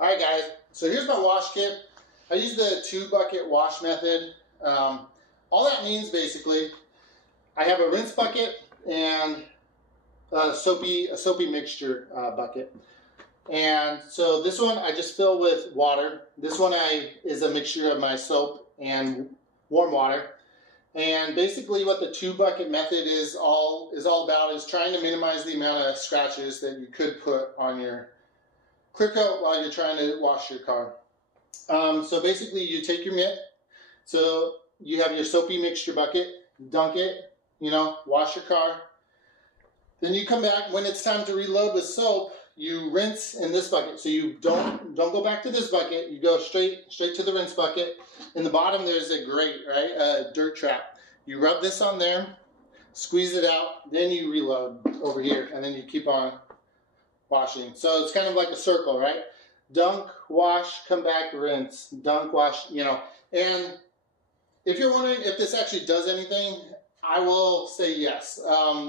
Alright guys, so here's my wash kit. I use the 2-bucket wash method. All that means basically, I have a rinse bucket and a soapy mixture bucket. And so this one I just fill with water. This one is a mixture of my soap and warm water. And basically what the 2-bucket method is all about is trying to minimize the amount of scratches that you could put on your clear coat while you're trying to wash your car. So basically you take your mitt, so you have your soapy mixture bucket, dunk it, wash your car. Then you come back, when it's time to reload with soap, you rinse in this bucket. So you don't go back to this bucket, you go straight to the rinse bucket. In the bottom there's a grate, right, a dirt trap. You rub this on there, squeeze it out, then you reload over here, and then you keep on washing. So it's kind of like a circle, right? Dunk, wash, come back, rinse, dunk, wash, And if you're wondering if this actually does anything, I will say yes.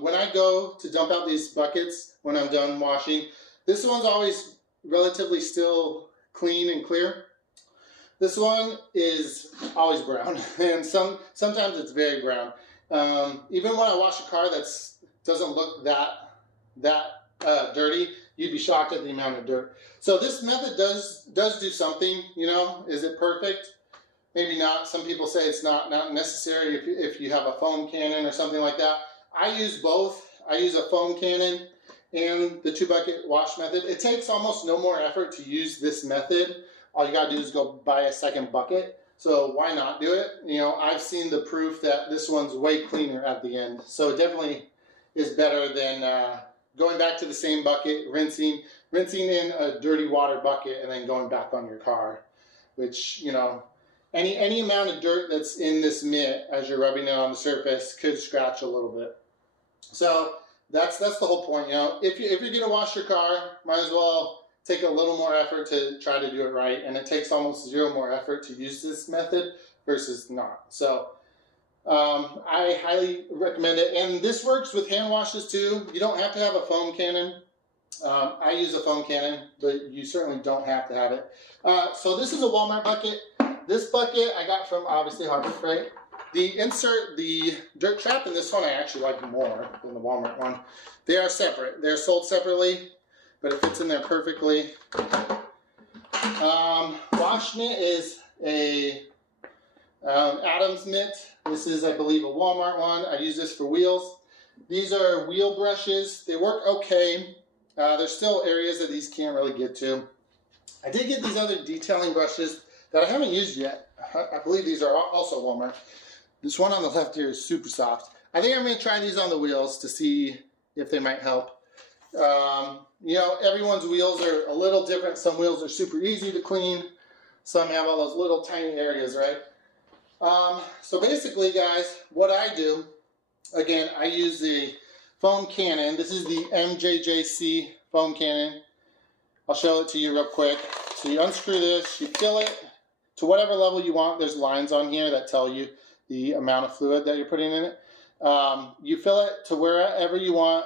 When I go to dump out these buckets, when I'm done washing, this one's always relatively still clean and clear. This one is always brown, and sometimes it's very brown. Even when I wash a car that doesn't look that dirty, you'd be shocked at the amount of dirt. So this method does do something, Is it perfect? Maybe not. Some people say it's not necessary if you have a foam cannon or something like that. I use both. I use a foam cannon and the 2-bucket wash method. It takes almost no more effort to use this method. All you gotta do is go buy a second bucket. So why not do it? I've seen the proof that this one's way cleaner at the end. So it definitely is better than going back to the same bucket, rinsing in a dirty water bucket, and then going back on your car, which, any amount of dirt that's in this mitt as you're rubbing it on the surface could scratch a little bit. So that's the whole point, If you're gonna wash your car, might as well take a little more effort to try to do it right, and it takes almost zero more effort to use this method versus not. So I highly recommend it, and this works with hand washes too. You don't have to have a foam cannon. I use a foam cannon, but you certainly don't have to have it. So this is a Walmart bucket. This bucket I got from obviously Harbor Freight. The dirt trap in this one I actually like more than the Walmart one. They are separate. They're sold separately, but it fits in there perfectly. Wash mitt is a Adams mitt. This is, I believe, a Walmart one. I use this for wheels. These are wheel brushes. They work okay. There's still areas that these can't really get to. I did get these other detailing brushes that I haven't used yet. I believe these are also Walmart. This one on the left here is super soft. I think I'm going to try these on the wheels to see if they might help. Everyone's wheels are a little different. Some wheels are super easy to clean. Some have all those little tiny areas, right? So basically, guys, what I do, again, I use the foam cannon. This is the MJJC Foam Cannon. I'll show it to you real quick. So you unscrew this, you fill it to whatever level you want. There's lines on here that tell you the amount of fluid that you're putting in it. You fill it to wherever you want.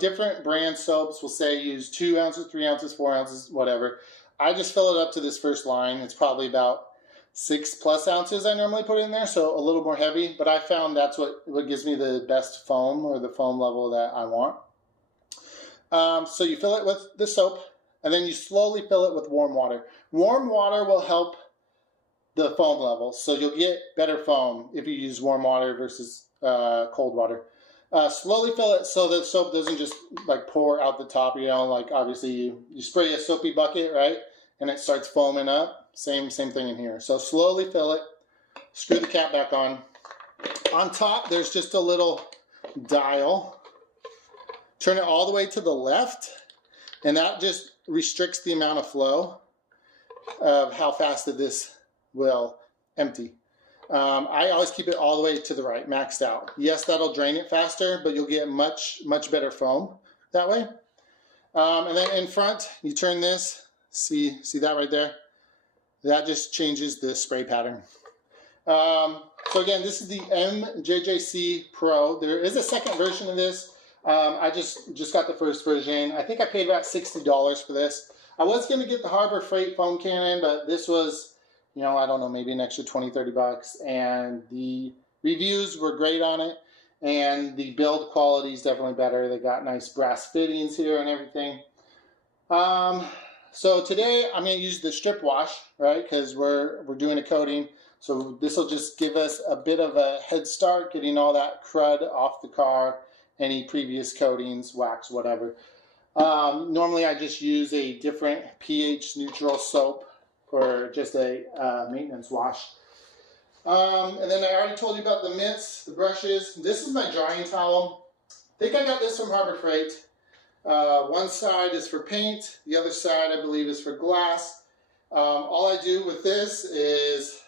Different brand soaps will say use 2 ounces, 3 ounces, 4 ounces, whatever. I just fill it up to this first line. It's probably about 6+ ounces I normally put in there, so a little more heavy, but I found that's what gives me the best foam, or the foam level that I want. So you fill it with the soap, and then you slowly fill it with warm water. Warm water will help the foam level, so you'll get better foam if you use warm water versus cold water. Slowly fill it so the soap doesn't just pour out the top, obviously you spray a soapy bucket, right? And it starts foaming up. Same thing in here. So slowly fill it, screw the cap back on. On top, there's just a little dial. Turn it all the way to the left, and that just restricts the amount of flow of how fast that this will empty. I always keep it all the way to the right, maxed out. Yes, that'll drain it faster, but you'll get much better foam that way. And then in front, you turn this. See that right there? That just changes the spray pattern. So again, this is the MJJC Pro. There is a second version of this. I just got the first version. I think I paid about $60 for this. I was going to get the Harbor Freight foam cannon, but this was, you know, I don't know, maybe an extra 20, 30 bucks. And the reviews were great on it. And the build quality is definitely better. They got nice brass fittings here and everything. So today I'm going to use the strip wash, right? Because we're doing a coating. So this will just give us a bit of a head start, getting all that crud off the car, any previous coatings, wax, whatever. Normally I just use a different pH neutral soap for just a maintenance wash. And then I already told you about the mitts, the brushes. This is my drying towel. I think I got this from Harbor Freight. One side is for paint, the other side I believe is for glass. All I do with this is,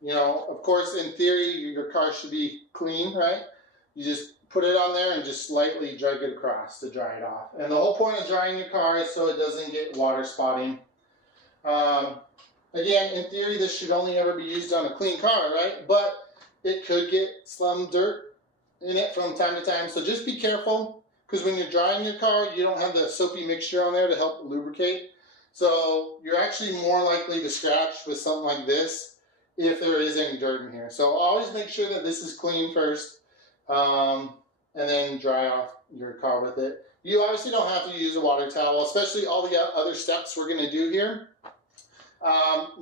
you know, of course in theory your car should be clean, right? You just put it on there and just lightly drag it across to dry it off. And the whole point of drying your car is so it doesn't get water spotting. Again, in theory this should only ever be used on a clean car, right? But it could get some dirt in it from time to time, so just be careful. Because when you're drying your car, you don't have the soapy mixture on there to help lubricate. So you're actually more likely to scratch with something like this if there is any dirt in here. So always make sure that this is clean first, and then dry off your car with it. You obviously don't have to use a water towel, especially all the other steps we're going to do here.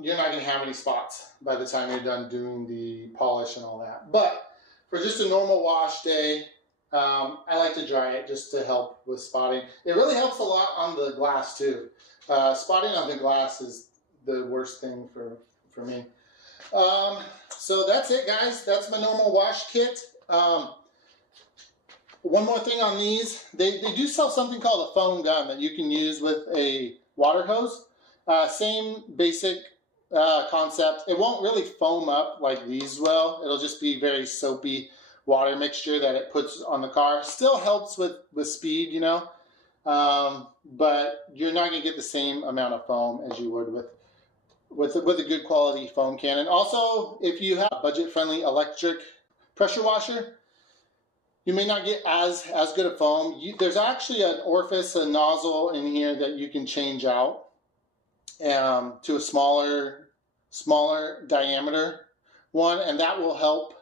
You're not going to have any spots by the time you're done doing the polish and all that. But for just a normal wash day, I like to dry it just to help with spotting. It really helps a lot on the glass too. Spotting on the glass is the worst thing for me. So that's it, guys. That's my normal wash kit. One more thing on these. They do sell something called a foam gun that you can use with a water hose. Same basic concept. It won't really foam up like these will. It'll just be very soapy water mixture that it puts on the car. Still helps with speed, you know, but you're not going to get the same amount of foam as you would with a good quality foam cannon. Also, if you have a budget-friendly electric pressure washer, you may not get as good a foam. There's actually an orifice, a nozzle in here that you can change out to a smaller diameter one, and that will help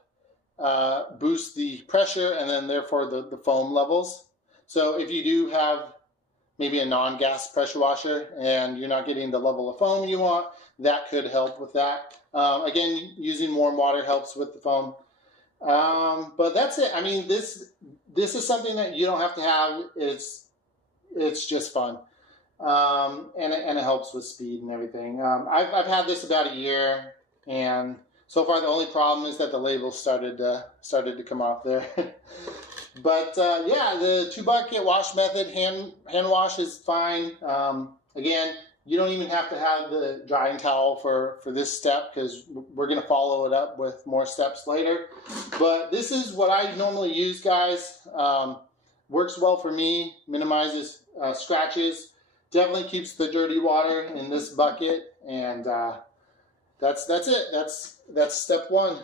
boost the pressure and then therefore the foam levels. So if you do have maybe a non-gas pressure washer and you're not getting the level of foam you want, that could help with that. Again, using warm water helps with the foam. But that's it. I mean, this is something that you don't have to have. It's just fun. And it helps with speed and everything. I've had this about a year, and so far the only problem is that the label started to come off there. But yeah, the 2-bucket wash method, hand wash is fine. Again, you don't even have to have the drying towel for this step because we're going to follow it up with more steps later. But this is what I normally use, guys. Works well for me, minimizes scratches, definitely keeps the dirty water in this bucket, and that's it. That's step one.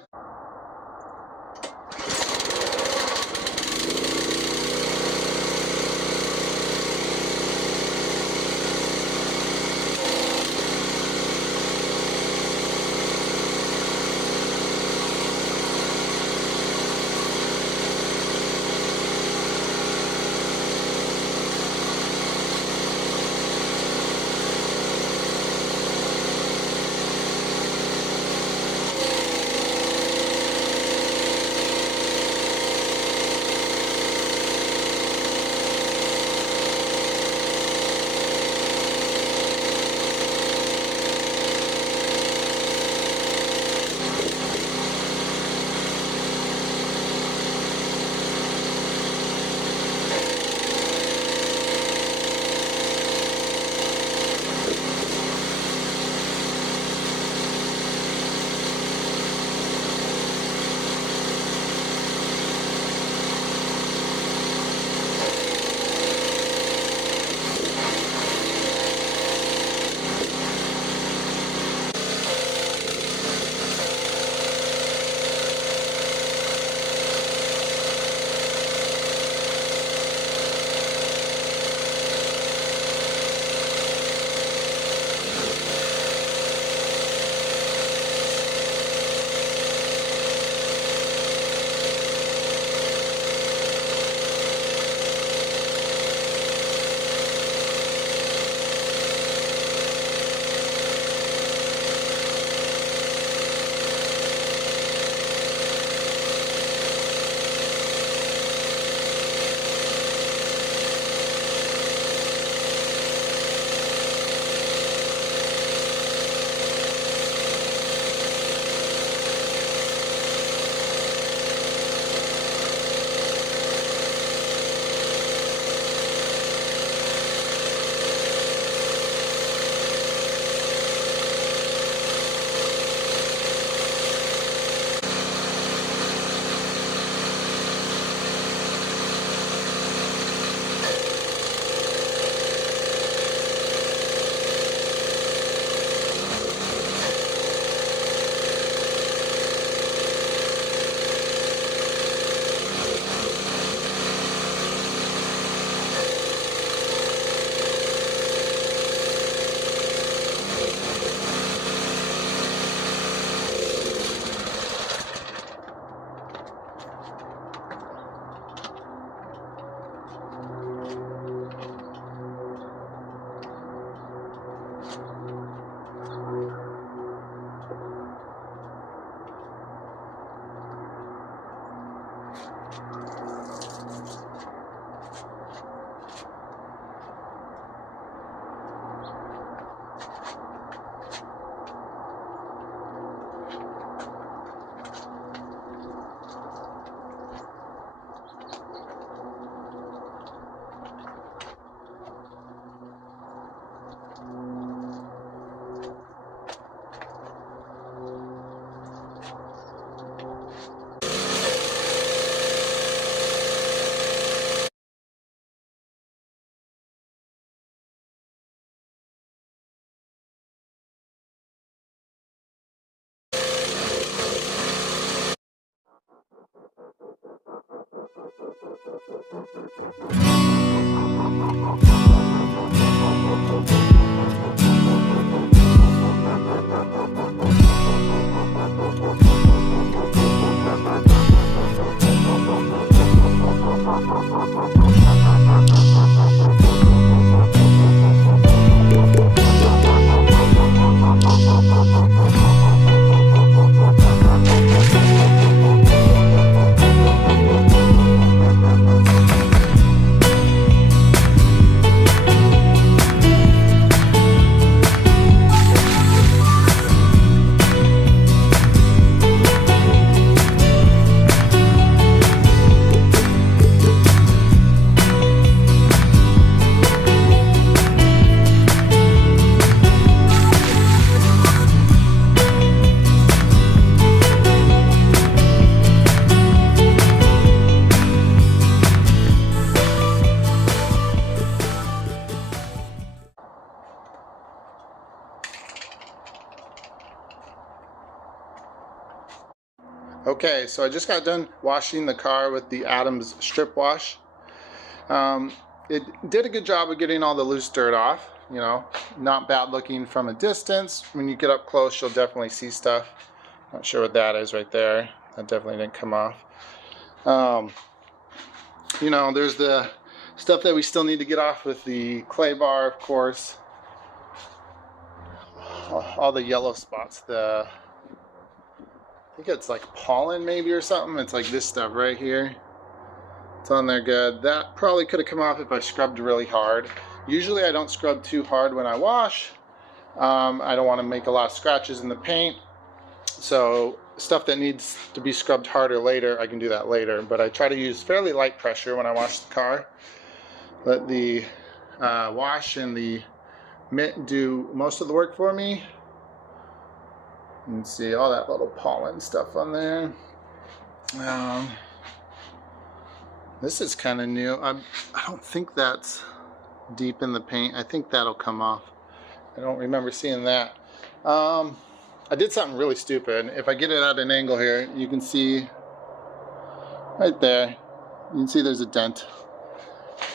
Okay, so I just got done washing the car with the Adams strip wash. It did a good job of getting all the loose dirt off, you know, not bad looking from a distance. When you get up close, you'll definitely see stuff. Not sure what that is right there. That definitely didn't come off. You know, there's the stuff that we still need to get off with the clay bar, of course. All the yellow spots, I think it's like pollen maybe or something. It's like this stuff right here. It's on there good. That probably could have come off if I scrubbed really hard. Usually I don't scrub too hard when I wash. I don't want to make a lot of scratches in the paint. So stuff that needs to be scrubbed harder later, I can do that later. But I try to use fairly light pressure when I wash the car. Let the wash and the mitt do most of the work for me. You can see all that little pollen stuff on there. This is kind of new. I don't think that's deep in the paint. I think that'll come off. I don't remember seeing that. I did something really stupid. If I get it at an angle here, you can see right there. You can see there's a dent.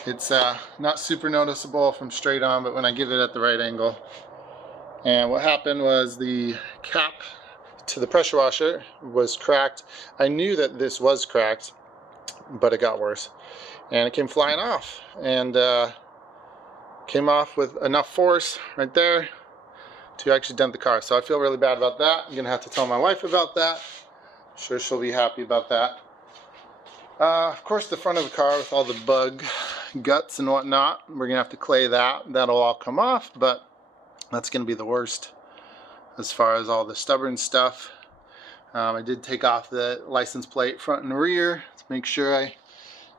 It's not super noticeable from straight on, but when I get it at the right angle. And what happened was the cap to the pressure washer was cracked. I knew that this was cracked, but it got worse. And it came flying off, and came off with enough force right there to actually dent the car. So I feel really bad about that. I'm gonna have to tell my wife about that. I'm sure she'll be happy about that. Of course, the front of the car with all the bug guts and whatnot, we're gonna have to clay that. That'll all come off, but that's gonna be the worst as far as all the stubborn stuff. I did take off the license plate front and rear to make sure I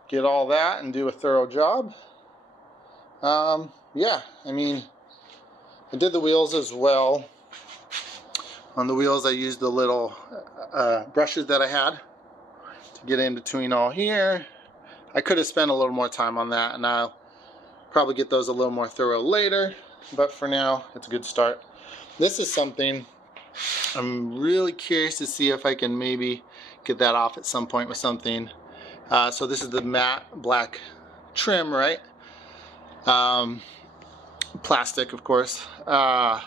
get all that and do a thorough job. Yeah, I mean, I did the wheels as well. On the wheels I used the little brushes that I had to get in between all here. I could have spent a little more time on that, and I'll probably get those a little more thorough later, but for now it's a good start. This is something I'm really curious to see if I can maybe get that off at some point with something. So this is the matte black trim, right? Plastic, of course. Yeah,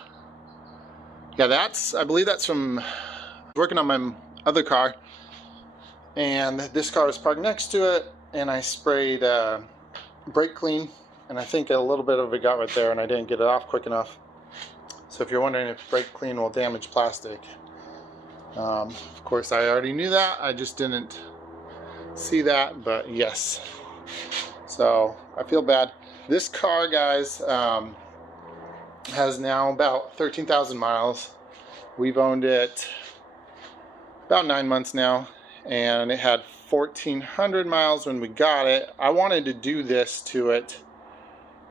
I believe that's from working on my other car, and this car was parked next to it, and I sprayed brake clean, and I think a little bit of it got right there, and I didn't get it off quick enough. So if you're wondering if brake clean will damage plastic, of course I already knew that. I just didn't see that, but yes. So I feel bad. This car, guys, has now about 13,000 miles. We've owned it about 9 months now, and it had 1,400 miles when we got it. I wanted to do this to it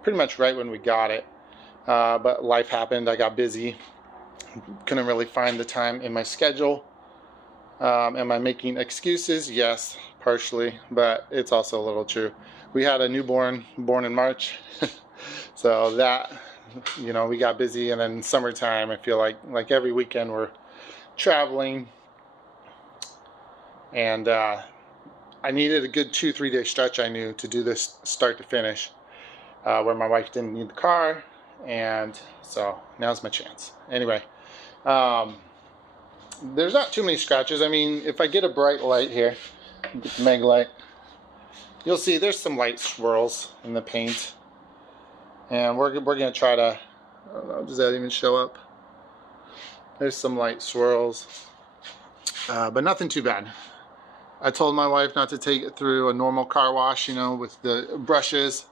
pretty much right when we got it, but life happened. I got busy, couldn't really find the time in my schedule. Am I making excuses? Yes, partially, but it's also a little true. We had a newborn born in March, so that, you know, we got busy, and then summertime, I feel like every weekend we're traveling, and I needed a good 2-3 day stretch, I knew, to do this start to finish, where my wife didn't need the car, and so now's my chance. Anyway, there's not too many scratches. I mean, if I get a bright light here, get the Meg light, you'll see there's some light swirls in the paint, and we're gonna try to, I don't know, does that even show up? There's some light swirls, but nothing too bad. I told my wife not to take it through a normal car wash, you know, with the brushes.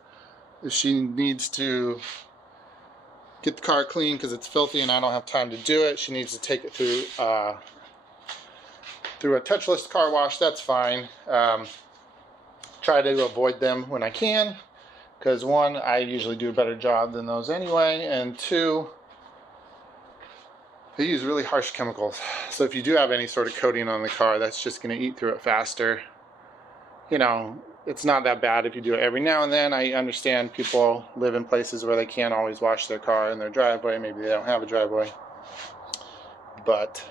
If she needs to get the car clean because it's filthy and I don't have time to do it, she needs to take it through a touchless car wash. That's fine. Try to avoid them when I can, because one, I usually do a better job than those anyway, and two, they use really harsh chemicals. So if you do have any sort of coating on the car, that's just going to eat through it faster. You know, it's not that bad if you do it every now and then. I understand people live in places where they can't always wash their car in their driveway. Maybe they don't have a driveway. But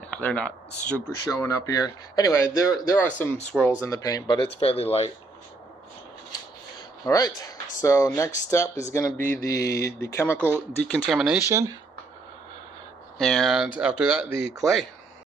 yeah, they're not super showing up here. Anyway, there are some swirls in the paint, but it's fairly light. All right, so next step is going to be the chemical decontamination, and after that the clay.